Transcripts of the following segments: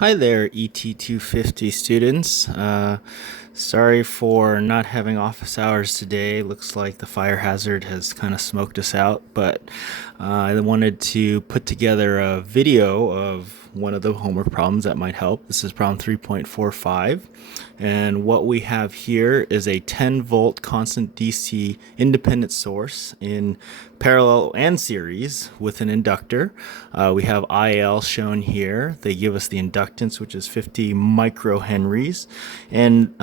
Hi there, ET250 students. Sorry for not having office hours today. Looks like the fire hazard has kind of smoked us out, but I wanted to put together a video of one of the homework problems that might help. This is problem 3.45, and what we have here is a 10 volt constant DC independent source in parallel and series with an inductor. We have IL shown here. They give us the inductance, which is 50 microhenries, and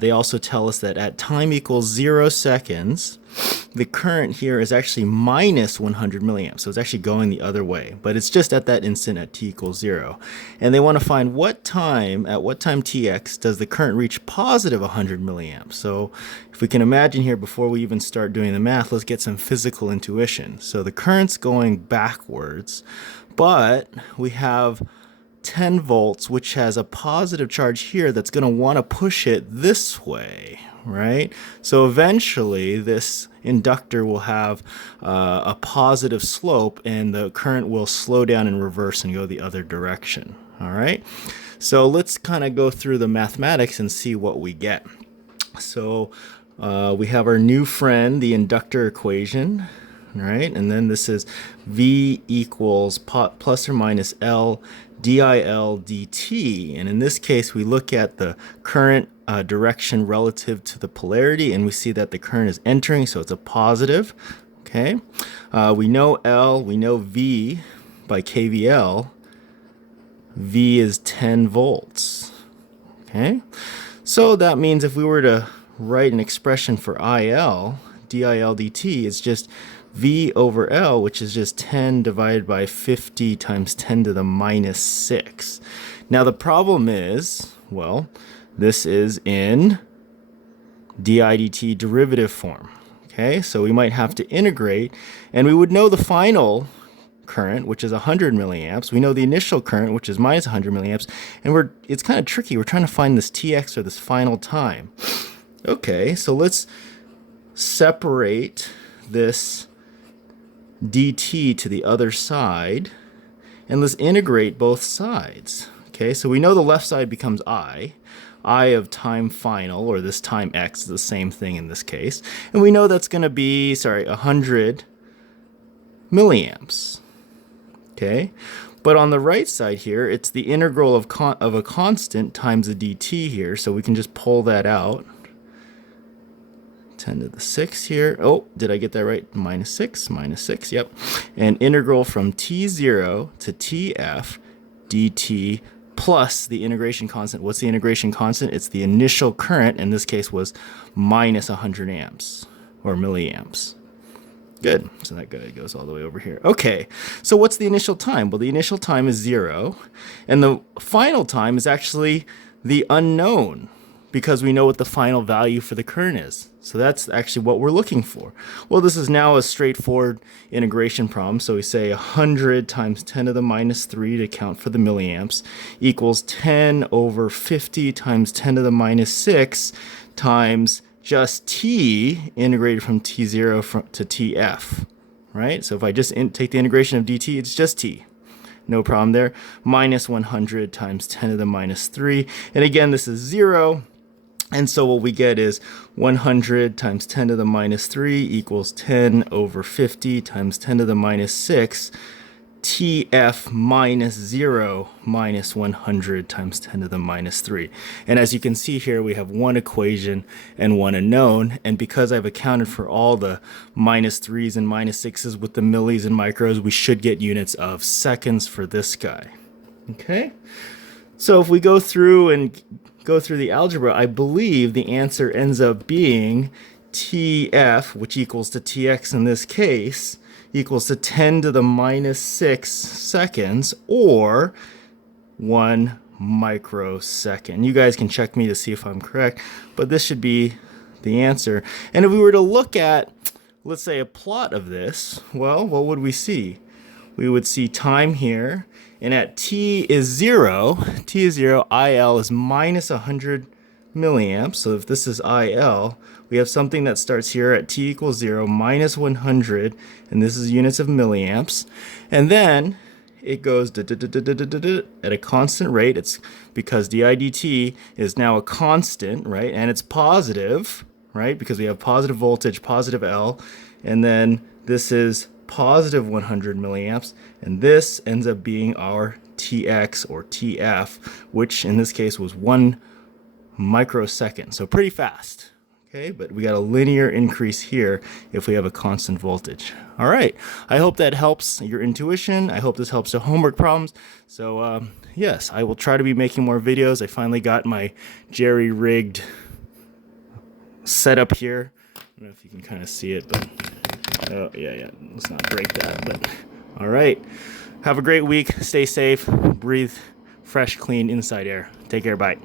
they also tell us that at time equals 0 seconds, the current here is actually minus 100 milliamps. So it's actually going the other way, but it's just at that instant at t equals 0. And they want to find at what time tx does the current reach positive 100 milliamps. So if we can imagine here before we even start doing the math, let's get some physical intuition. So the current's going backwards, but we have 10 volts, which has a positive charge here that's going to want to push it this way, right? So eventually this inductor will have a positive slope and the current will slow down in reverse and go the other direction. All right, so let's kind of go through the mathematics and see what we get. So we have our new friend, the inductor equation, right? And then this is V equals plus or minus L DIL dt. And in this case, we look at the current direction relative to the polarity, and we see that the current is entering, so it's a positive. Okay, we know L, we know V by KVL. V is 10 volts. Okay, so that means if we were to write an expression for IL, DIL dt, it's just V over L, which is just 10 divided by 50 times 10 to the minus 6. Now the problem is, well, this is in di dt derivative form. Okay, so we might have to integrate, and we would know the final current, which is 100 milliamps. We know the initial current, which is minus 100 milliamps, and it's kind of tricky. We're trying to find this Tx, or this final time. Okay, so let's separate this dt to the other side, and let's integrate both sides. Okay, so we know the left side becomes I of time final, or this time x is the same thing in this case, and we know that's going to be 100 milliamps. Okay, but on the right side here, it's the integral of a constant times the dt here, so we can just pull that out. 10 to the 6 here. Oh, did I get that right? Minus 6, yep. And integral from t0 to tf dt plus the integration constant. What's the integration constant? It's the initial current, in this case was minus 100 amps, or milliamps. Good, so that goes all the way over here. Okay, so what's the initial time? Well, the initial time is 0, and the final time is actually the unknown, because we know what the final value for the current is. So that's actually what we're looking for. Well, this is now a straightforward integration problem. So we say 100 times 10 to the minus 3 to account for the milliamps equals 10 over 50 times 10 to the minus 6 times just t integrated from t0 to tf, right? So if I just take the integration of dt, it's just t. No problem there. Minus 100 times 10 to the minus 3. And again, this is 0. And so what we get is 100 times 10 to the minus 3 equals 10 over 50 times 10 to the minus 6, tf minus 0 minus 100 times 10 to the minus 3. And as you can see here, we have one equation and one unknown. And because I've accounted for all the minus 3s and minus 6s with the millis and micros, we should get units of seconds for this guy. Okay? So if we go through the algebra, I believe the answer ends up being TF, which equals to TX in this case, equals to 10 to the minus 6 seconds, or 1 microsecond. You guys can check me to see if I'm correct, but this should be the answer. And if we were to look at, let's say, a plot of this, well, what would we see? We would see time here, and at t is 0, IL is minus 100 milliamps. So if this is IL, we have something that starts here at t equals 0, minus 100, and this is units of milliamps. And then it goes at a constant rate. It's because dIdt is now a constant, right? And it's positive, right? Because we have positive voltage, positive L, and then this is positive 100 milliamps, and this ends up being our Tx or Tf, which in this case was 1 microsecond, so pretty fast. Okay, but we got a linear increase here if we have a constant voltage. All right, I hope that helps your intuition. I hope this helps the homework problems. So yes, I will try to be making more videos. I finally got my jerry-rigged setup here. I don't know if you can kind of see it, but oh yeah, let's not break that. But all right, have a great week. Stay safe. Breathe fresh, clean inside air. Take care. Bye.